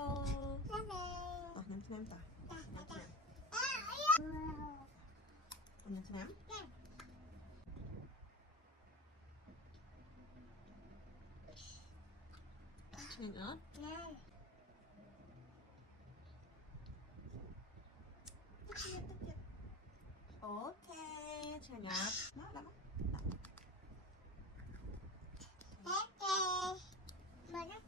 hello nhắm cho em ta nhắm cho em nhắm cho em Nhìn ớt ok chào nhật nó lắm tập xanh này em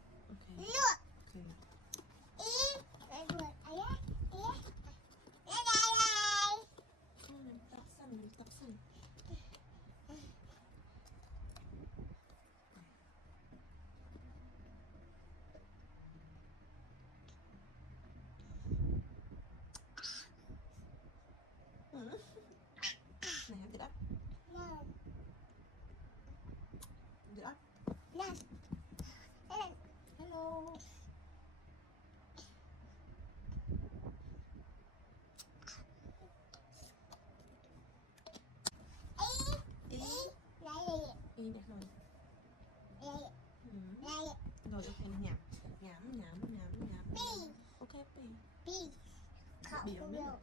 đó đó hello y đẹp rồi rồi ok nhảm ok pi biểu nữa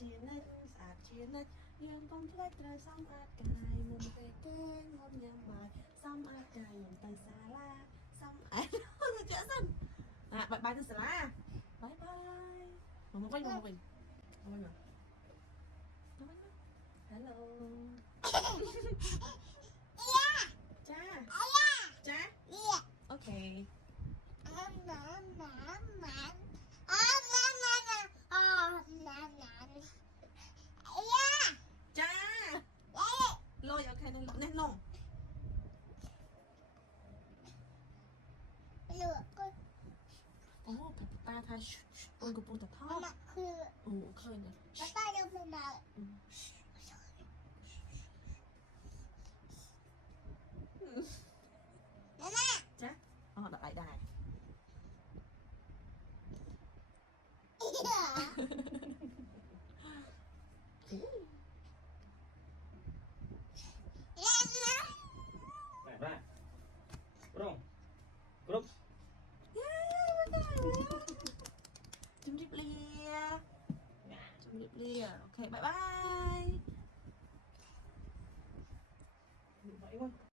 chia lên sạc chia lên riêng con thích trời xong át cài một về kênh một nhầm bài xong át cài một tay xa la xong át nó chả xin bye bye tay xa la bye bye một quay hello cha ok cha lôi ok nên nông ta thay con cục bông tập thóc khơi này chắc đặt lại đài Này, Bro. Group. Chấm dip lia ok bye bye